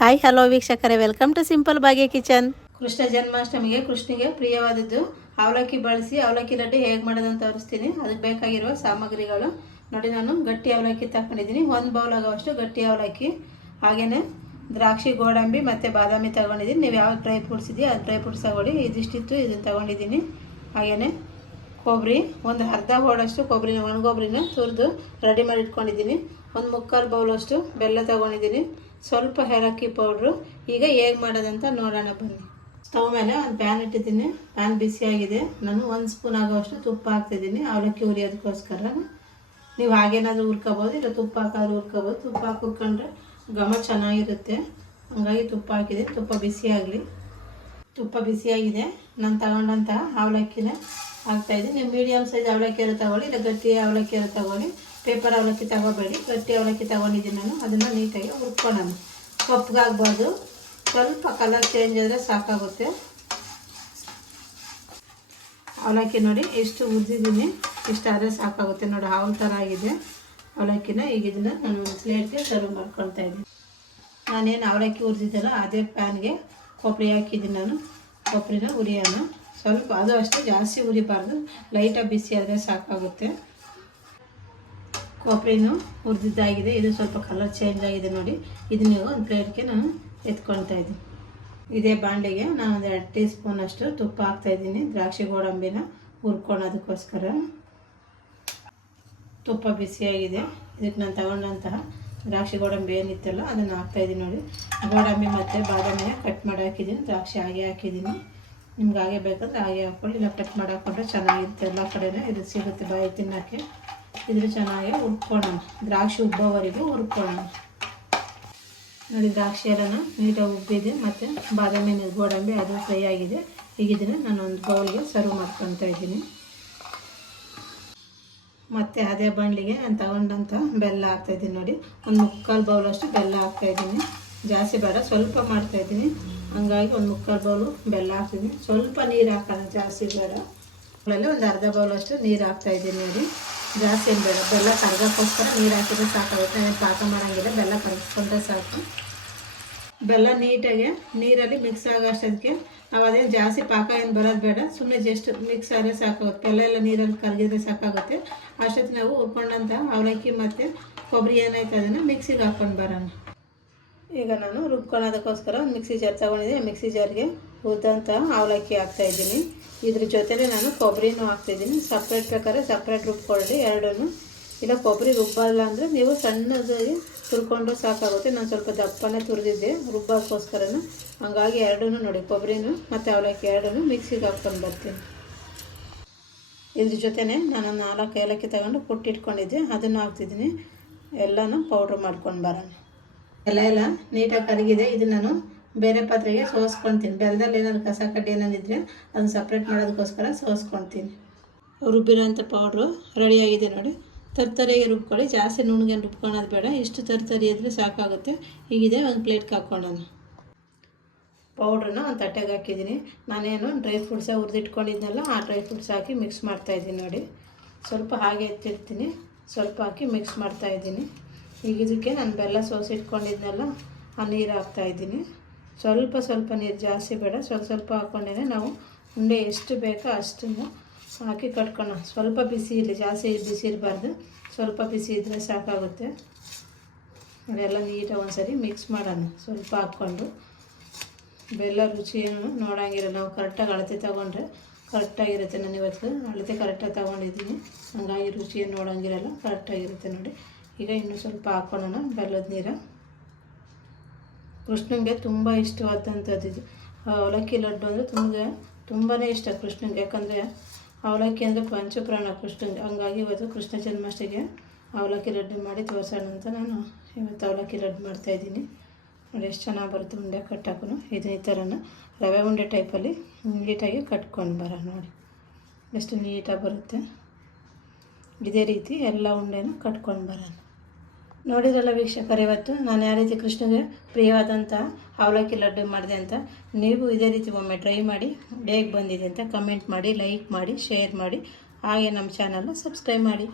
Hi hello ವೀಕ್ಷಕರೇ. Welcome to simple Bhagya kitchen Krishna ಜನ್ಮಾಷ್ಟಮಿಗೆ ಕೃಷ್ಣಿಗೆ ಪ್ರಿಯವಾದದ್ದು. ಅವಲಕ್ಕಿ ಬಳಸಿ ಅವಲಕ್ಕಿ ಲಡ್ಡು ಹೇಗೆ ಮಾಡೋದಂತ ತೋರಿಸ್ತೀನಿ. ಅದಕ್ಕೆ ಬೇಕಾಗಿರುವ ಸಾಮಗ್ರಿಗಳು. ನೋಡಿ, ನಾನು ಗಟ್ಟಿ ಅವಲಕ್ಕಿ ತಗೊಂಡಿದ್ದೀನಿ. ಒಂದು ಬೌಲ್ ಆಗೋವಷ್ಟು ಗಟ್ಟಿ ಅವಲಕ್ಕಿ. ಹಾಗೆಯೇ ದ್ರಾಕ್ಷಿ, ಗೋಡಂಬಿ ಮತ್ತು ಬಾದಾಮಿ ತಗೊಂಡಿದ್ದೀನಿ. ನೀವು ಯಾವ ಡ್ರೈ ಫ್ರೂಟ್ಸ್ ಇದೆಯೋ ಅದು ಡ್ರೈ ಫ್ರೂಟ್ಸ್ ತಗೊಳ್ಳಿ. ಇದಿಷ್ಟಿತ್ತು, ಇದನ್ನು ತಗೊಂಡಿದ್ದೀನಿ. ಹಾಗೆಯೇ ಕೊಬ್ಬರಿ. ಒಂದು ಅರ್ಧ ಹೋಳಷ್ಟು ಕೊಬ್ಬರಿನ, ಒಣಗೊಬ್ಬರಿನ ತುರಿದು ರೆಡಿ ಮಾಡಿ ಇಟ್ಕೊಂಡಿದ್ದೀನಿ ಒಂದು ಮುಕ್ಕಾಲು ಬೌಲಷ್ಟು ಬೆಲ್ಲ ತಗೊಂಡಿದ್ದೀನಿ. ಸ್ವಲ್ಪ ಏಲಕ್ಕಿ ಪೌಡ್ರು ಈಗ ಹೇಗೆ ಮಾಡೋದಂತ ನೋಡೋಣ ಬನ್ನಿ. ಸ್ಟವ್ ಮೇಲೆ ಒಂದು ಪ್ಯಾನ್ ಇಟ್ಟಿದ್ದೀನಿ. ಪ್ಯಾನ್ ಬಿಸಿಯಾಗಿದೆ ನಾನು ಒಂದು ಸ್ಪೂನ್ ಆಗೋಷ್ಟು ತುಪ್ಪ ಹಾಕ್ತಿದ್ದೀನಿ. ಅವಲಕ್ಕಿ ಉರಿಯೋದಕ್ಕೋಸ್ಕರ ನೀವು ಹಾಗೇನಾದರೂ ಹುರ್ಕೋಬೋದು, ಇಲ್ಲ ತುಪ್ಪ ಹಾಕಾದ್ರೂ ಹುರ್ಕೋಬೋದು. ತುಪ್ಪ ಹಾಕಿ ಹುರ್ಕೊಂಡ್ರೆ ಘಮ ಚೆನ್ನಾಗಿರುತ್ತೆ. ಹಂಗಾಗಿ ತುಪ್ಪ ಹಾಕಿದೆ ತುಪ್ಪ ಬಿಸಿಯಾಗಲಿ ತುಪ್ಪ ಬಿಸಿಯಾಗಿದೆ ನಾನು ತಗೊಂಡಂತಹ ಅವಲಕ್ಕಿನೇ ಹಾಕ್ತಾಯಿದ್ದೀನಿ ನೀವು ಮೀಡಿಯಮ್ ಸೈಜ್ ಅವಲಕ್ಕಿಯರು ತಗೊಳ್ಳಿ, ಇಲ್ಲ ಗಟ್ಟಿ ಅವಲಕ್ಕಿಯರು ತಗೊಳ್ಳಿ. ಪೇಪರ್ ಅವಲಕ್ಕಿ ತಗೋಬೇಡಿ ಗಟ್ಟಿ ಅವಲಕ್ಕಿ ತಗೊಂಡಿದ್ದೀನಿ ನಾನು, ಅದನ್ನು ನೀಟಾಗಿ ಹುರ್ಕೊಳ್ಳೋಣ. ಕಪ್ಪಗಾಗ್ಬಾರ್ದು ಸ್ವಲ್ಪ ಕಲರ್ ಚೇಂಜ್ ಆದರೆ ಸಾಕಾಗುತ್ತೆ. ಅವಲಕ್ಕಿ ನೋಡಿ, ಎಷ್ಟು ಉದ್ದಿದ್ದೀನಿ ಇಷ್ಟು ಆದರೆ ಸಾಕಾಗುತ್ತೆ ನೋಡಿ, ಹಾವು ಥರ ಆಗಿದೆ. ಅವಲಕ್ಕಿನ ಈಗ ಇದನ್ನು ನಾನು ಒಂದು ಪ್ಲೇಟ್ಗೆ ಸರ್ವ್ ಮಾಡ್ಕೊಳ್ತಾ ಇದ್ದೀನಿ. ನಾನೇನು ಅವಲಕ್ಕಿ ಹುರಿದಿದ್ದಲ್ಲ ಅದೇ ಪ್ಯಾನ್ಗೆ ಕೊಬ್ಬರಿ ಹಾಕಿದ್ದೀನಿ ನಾನು. ಕೊಬ್ಬರಿನ ಉರಿಯೋಣ ಸ್ವಲ್ಪ, ಅದು ಅಷ್ಟೇ ಜಾಸ್ತಿ ಉರಿಬಾರ್ದು ಲೈಟಾಗಿ ಬಿಸಿ ಆದರೆ ಸಾಕಾಗುತ್ತೆ. ಕೊಬ್ಬರಿನೂ ಹುರಿದಿದ್ದಾಗಿದೆ ಇದು ಸ್ವಲ್ಪ ಕಲರ್ ಚೇಂಜ್ ಆಗಿದೆ ನೋಡಿ. ಇದನ್ನ ಒಂದು ಪ್ಲೇಟ್ಗೆ ನಾನು ಎತ್ಕೊಳ್ತಾ ಇದ್ದೀನಿ. ಇದೇ ಬಾಂಡೆಗೆ ನಾನು ಒಂದು ಎರಡು ಟೀ ಸ್ಪೂನಷ್ಟು ತುಪ್ಪ ಹಾಕ್ತಾಯಿದ್ದೀನಿ ದ್ರಾಕ್ಷಿ ಗೋಡಂಬಿನ ಹುರ್ಕೊಳೋದಕ್ಕೋಸ್ಕರ ತುಪ್ಪ ಬಿಸಿಯಾಗಿದೆ ಇದಕ್ಕೆ ನಾನು ತಗೊಂಡಂತಹ ದ್ರಾಕ್ಷಿ ಗೋಡಂಬಿ ಏನಿತ್ತಲ್ಲ ಅದನ್ನು ಹಾಕ್ತಾಯಿದ್ದೀನಿ ನೋಡಿ. ಗೋಡಂಬಿ ಮತ್ತು ಬಾದಾಮಿನ ಕಟ್ ಮಾಡಿ ಹಾಕಿದ್ದೀನಿ. ದ್ರಾಕ್ಷಿ ಹಾಗೆ ಹಾಕಿದ್ದೀನಿ. ನಿಮ್ಗೆ ಹಾಗೆ ಬೇಕಂದ್ರೆ ಹಾಗೆ ಹಾಕ್ಕೊಳ್ಳಿ. ಇಲ್ಲ ಕಟ್ ಮಾಡಿ ಹಾಕ್ಕೊಂಡ್ರೆ ಚೆನ್ನಾಗಿರುತ್ತೆ. ಎಲ್ಲ ಕಡೆನೇ ಇದು ಸಿಗುತ್ತೆ ಬಾಯಿ ತಿನ್ನೋಕ್ಕೆ. ಇದ್ರ ಚೆನ್ನಾಗಿ ಹುರ್ಕೊಳ್ಳೋಣ. ದ್ರಾಕ್ಷಿ ಉಬ್ಬೋವರೆಗೂ ಹುರ್ಕೊಳ್ಳೋಣ. ನೋಡಿ, ದ್ರಾಕ್ಷಿ ಎಲ್ಲನ ನೀಟಾಗಿ ಉಬ್ಬಿದೆ ಮತ್ತು ಬಾದಾಮಿ ಗೋಡಂಬಿ ಅದು ಫ್ರೈ ಆಗಿದೆ. ಈಗ ಇದನ್ನು ನಾನು ಒಂದು ಬೌಲ್ಗೆ ಸರ್ವ್ ಮಾಡ್ಕೊತಾ ಇದ್ದೀನಿ. ಮತ್ತು ಅದೇ ಬಾಣಲಿಗೆ ನಾನು ತಗೊಂಡಂಥ ಬೆಲ್ಲ ಹಾಕ್ತಾಯಿದ್ದೀನಿ ನೋಡಿ. ಒಂದು ಮುಕ್ಕಾಲು ಬೌಲಷ್ಟು ಬೆಲ್ಲ ಹಾಕ್ತಾಯಿದ್ದೀನಿ ಜಾಸ್ತಿ ಬೇಡ, ಸ್ವಲ್ಪ ಮಾಡ್ತಾಯಿದ್ದೀನಿ ಹಂಗಾಗಿ ಒಂದು ಮುಕ್ಕಾಲು ಬೌಲು ಬೆಲ್ಲ ಹಾಕ್ತಿದ್ದೀನಿ ಸ್ವಲ್ಪ ನೀರು ಹಾಕೋಣ, ಜಾಸ್ತಿ ಬೇಡ. ಒಂದು ಅರ್ಧ ಬೌಲಷ್ಟು ನೀರು ಹಾಕ್ತಾಯಿದ್ದೀನಿ ನೋಡಿ. ಜಾಸ್ತಿ ಏನು ಬೇಡ. ಬೆಲ್ಲ ಕರ್ಗಕ್ಕೋಸ್ಕರ ನೀರು ಹಾಕಿದ್ರೆ ಸಾಕಾಗುತ್ತೆ. ನಾನು ಪಾಕ ಮಾಡೋಂಗಿಲ್ಲ, ಬೆಲ್ಲ ಕರಗಿಸ್ಕೊಂಡ್ರೆ ಸಾಕು. ಬೆಲ್ಲ ನೀಟಾಗಿ ನೀರಲ್ಲಿ ಮಿಕ್ಸ್ ಆಗೋ ಅಷ್ಟೊತ್ತಿಗೆ ನಾವು ಅದೇನು ಜಾಸ್ತಿ ಪಾಕ ಏನು ಬರೋದು ಬೇಡ. ಸುಮ್ಮನೆ ಜಸ್ಟ್ ಮಿಕ್ಸ್ ಆದರೆ ಸಾಕಾಗುತ್ತೆ. ಬೆಲ್ಲ ಎಲ್ಲ ನೀರಲ್ಲಿ ಕರಗಿದ್ರೆ ಸಾಕಾಗುತ್ತೆ. ಅಷ್ಟೊತ್ತಿಗೆ ನಾವು ಉರ್ಕೊಂಡಂಥ ಅವಲಕ್ಕಿ ಮತ್ತು ಕೊಬ್ಬರಿ ಏನಾಯ್ತು ಅದನ್ನು ಮಿಕ್ಸಿಗೆ ಹಾಕ್ಕೊಂಡು ಬರೋಣ. ಈಗ ನಾನು ರುಬ್ಕೊಳ್ಳೋದಕ್ಕೋಸ್ಕರ ಒಂದು ಮಿಕ್ಸಿ ಜಾರ್ ತೊಗೊಂಡಿದ್ದೀನಿ. ಮಿಕ್ಸಿ ಜಾರ್ಗೆ ಉದ್ದಂಥ ಅವಲಕ್ಕಿ ಹಾಕ್ತಾಯಿದ್ದೀನಿ ಇದ್ರ ಜೊತೆಲೆ ನಾನು ಕೊಬ್ಬರಿನೂ ಹಾಕ್ತಾಯಿದ್ದೀನಿ ಸಪ್ರೇಟ್ ಪ್ರಕಾರ ಸಪ್ರೇಟ್ ರುಬ್ಕೊಳ್ಳಿ. ಎರಡೂ ಇಲ್ಲ, ಕೊಬ್ಬರಿ ರುಬ್ಬಲ್ಲ ಅಂದರೆ ನೀವು ಸಣ್ಣದಾಗಿ ತುರ್ಕೊಂಡು ಸಾಕಾಗುತ್ತೆ. ನಾನು ಸ್ವಲ್ಪ ದಪ್ಪನೇ ತುರಿದಿದ್ದೆ ರುಬ್ಬೋಕ್ಕೋಸ್ಕರನೂ ಹಂಗಾಗಿ ಎರಡೂ ನೋಡಿ, ಕೊಬ್ಬರಿನೂ ಮತ್ತು ಅವಲಕ್ಕಿ ಎರಡೂ ಮಿಕ್ಸಿಗೆ ಹಾಕ್ಕೊಂಡು ಬರ್ತೀನಿ. ಇದ್ರ ಜೊತೆನೆ ನಾನು ನಾಲ್ಕು ಏಲಕ್ಕಿ ತಗೊಂಡು ಕುಟ್ಟಿಟ್ಕೊಂಡಿದ್ದೆ. ಅದನ್ನು ಹಾಕ್ತಿದ್ದೀನಿ. ಎಲ್ಲನೂ ಪೌಡ್ರ್ ಮಾಡ್ಕೊಂಡು ಬರೋಣ. ಎಲ್ಲ ಎಲ್ಲ ನೀಟಾಗಿ ಕರಗಿದೆ. ಇದು ನಾನು ಬೇರೆ ಪಾತ್ರೆಗೆ ಸೋಸ್ಕೊಳ್ತೀನಿ ಬೆಲ್ಲದಲ್ಲಿ ಏನಾದ್ರು ಕಸ ಕಡ್ಡಿ ಏನಾದಿದ್ರೆ ಅದನ್ನು ಸಪ್ರೇಟ್ ಮಾಡೋದಕ್ಕೋಸ್ಕರ ಸೋಸ್ಕೊಳ್ತೀನಿ ರುಬ್ಬಿರೋಂಥ ಪೌಡ್ರು ರೆಡಿಯಾಗಿದೆ ನೋಡಿ. ತರ್ತರಿಯಾಗಿ ರುಬ್ಕೊಳ್ಳಿ. ಜಾಸ್ತಿ ನುಣ್ಣಗೆ ರುಬ್ಕೊಳೋದು ಬೇಡ. ಇಷ್ಟು ತರ್ತರಿ ಇದ್ದರೆ ಸಾಕಾಗುತ್ತೆ. ಹೀಗಿದೆ ಒಂದು ಪ್ಲೇಟ್ಗೆ ಹಾಕ್ಕೊಳ್ಳೋಣ ಪೌಡ್ರನ್ನ ಒಂದು ತಟ್ಟೆಗೆ ಹಾಕಿದ್ದೀನಿ. ನಾನೇನು ಡ್ರೈ ಫ್ರೂಟ್ಸ ಹುರಿದಿಟ್ಕೊಂಡಿದ್ನಲ್ಲ, ಆ ಡ್ರೈ ಫ್ರೂಟ್ಸ್ ಹಾಕಿ ಮಿಕ್ಸ್ ಮಾಡ್ತಾಯಿದ್ದೀನಿ ನೋಡಿ. ಸ್ವಲ್ಪ ಹಾಗೆ ಎತ್ತಿರ್ತೀನಿ. ಸ್ವಲ್ಪ ಹಾಕಿ ಮಿಕ್ಸ್ ಮಾಡ್ತಾಯಿದ್ದೀನಿ ಈಗ ಇದಕ್ಕೆ ನಾನು ಬೆಲ್ಲ ಸೋಸಿಟ್ಕೊಂಡಿದ್ನಲ್ಲ ಆ ನೀರು ಹಾಕ್ತಾಯಿದ್ದೀನಿ ಸ್ವಲ್ಪ ಸ್ವಲ್ಪ ನೀರು ಜಾಸ್ತಿ ಬೇಡ. ಸ್ವಲ್ಪ ಸ್ವಲ್ಪ ಹಾಕ್ಕೊಂಡೇ ನಾವು ಉಂಡೆ ಎಷ್ಟು ಬೇಕೋ ಅಷ್ಟನ್ನು ಹಾಕಿ ಕಟ್ಕೊಳ್ಳೋಣ. ಸ್ವಲ್ಪ ಬಿಸಿ ಇರಲಿ, ಜಾಸ್ತಿ ಬಿಸಿ ಇರಬಾರ್ದು. ಸ್ವಲ್ಪ ಬಿಸಿ ಇದ್ದರೆ ಸಾಕಾಗುತ್ತೆ. ಅದೆಲ್ಲ ನೀಟಾಗಿ ಒಂದ್ಸರಿ ಮಿಕ್ಸ್ ಮಾಡೋಣ. ಸ್ವಲ್ಪ ಹಾಕ್ಕೊಂಡು. ಬೆಲ್ಲ ರುಚಿ ಏನು ನೋಡೋಂಗಿಲ್ಲ. ನಾವು ಕರೆಕ್ಟಾಗಿ ಅಳತೆ ತೊಗೊಂಡ್ರೆ ಕರೆಕ್ಟಾಗಿರುತ್ತೆ ನಾನು ಇವತ್ತು ಅಳತೆ ಕರೆಕ್ಟಾಗಿ ತೊಗೊಂಡಿದ್ದೀನಿ. ಹಂಗಾಗಿ ರುಚಿ ಏನು ನೋಡೋಂಗಿರಲ್ಲ ಕರೆಕ್ಟಾಗಿರುತ್ತೆ ನೋಡಿ. ಈಗ ಇನ್ನೂ ಸ್ವಲ್ಪ ಹಾಕ್ಕೊಳ್ಳೋಣ ಬೆಲ್ಲದ ನೀರು. ಕೃಷ್ಣನಿಗೆ ತುಂಬ ಇಷ್ಟವಾದಂಥದ್ದು ಅವಲಕ್ಕಿ ಲಡ್ಡು ಅಂದರೆ ತುಂಬ ತುಂಬಾ ಇಷ್ಟ ಕೃಷ್ಣನಿಗೆ. ಯಾಕಂದರೆ ಅವಲಕ್ಕಿ ಅಂದರೆ ಪಂಚಪ್ರಾಣ ಕೃಷ್ಣನಿಗೆ ಹಂಗಾಗಿ ಇವತ್ತು ಕೃಷ್ಣ ಜನ್ಮಾಷ್ಟಮಿಗೆ ಅವಲಕ್ಕಿ ಲಡ್ಡು ಮಾಡಿ ತೋರಿಸೋಣ ಅಂತ ನಾನು ಇವತ್ತು ಅವಲಕ್ಕಿ ಲಡ್ಡು ಮಾಡ್ತಾಯಿದ್ದೀನಿ ನೋಡಿ, ಎಷ್ಟು ಚೆನ್ನಾಗಿ ಬರುತ್ತೆ ಉಂಡೆ ಕಟ್ಟಕ್ಕೂ ಇದು ಈ ಥರನ ರವೆ ಉಂಡೆ ಟೈಪಲ್ಲಿ ನೀಟಾಗಿ ಕಟ್ಕೊಂಡು ಬರ ನೋಡಿ. ಎಷ್ಟು ನೀಟಾಗಿ ಬರುತ್ತೆ. ಇದೇ ರೀತಿ ಎಲ್ಲ ಉಂಡೆನೂ ಕಟ್ಕೊಂಡು ಬರೋಣ. ನೋಡಿದ್ರಲ್ಲ ವೀಕ್ಷಕರು, ಇವತ್ತು ನಾನು ಯಾವ ರೀತಿ ಕೃಷ್ಣಗೆ ಪ್ರಿಯವಾದಂಥ ಅವಲಕ್ಕಿ ಲಡ್ಡು ಮಾಡಿದೆ ಅಂತ, ನೀವು ಇದೇ ರೀತಿ ಒಮ್ಮೆ ಟ್ರೈ ಮಾಡಿ ಡೇಗೆ ಬಂದಿದೆ ಅಂತ ಕಮೆಂಟ್ ಮಾಡಿ ಲೈಕ್ ಮಾಡಿ ಶೇರ್ ಮಾಡಿ, ಹಾಗೆ ನಮ್ಮ ಚಾನಲ್ನ ಸಬ್ಸ್ಕ್ರೈಬ್ ಮಾಡಿ.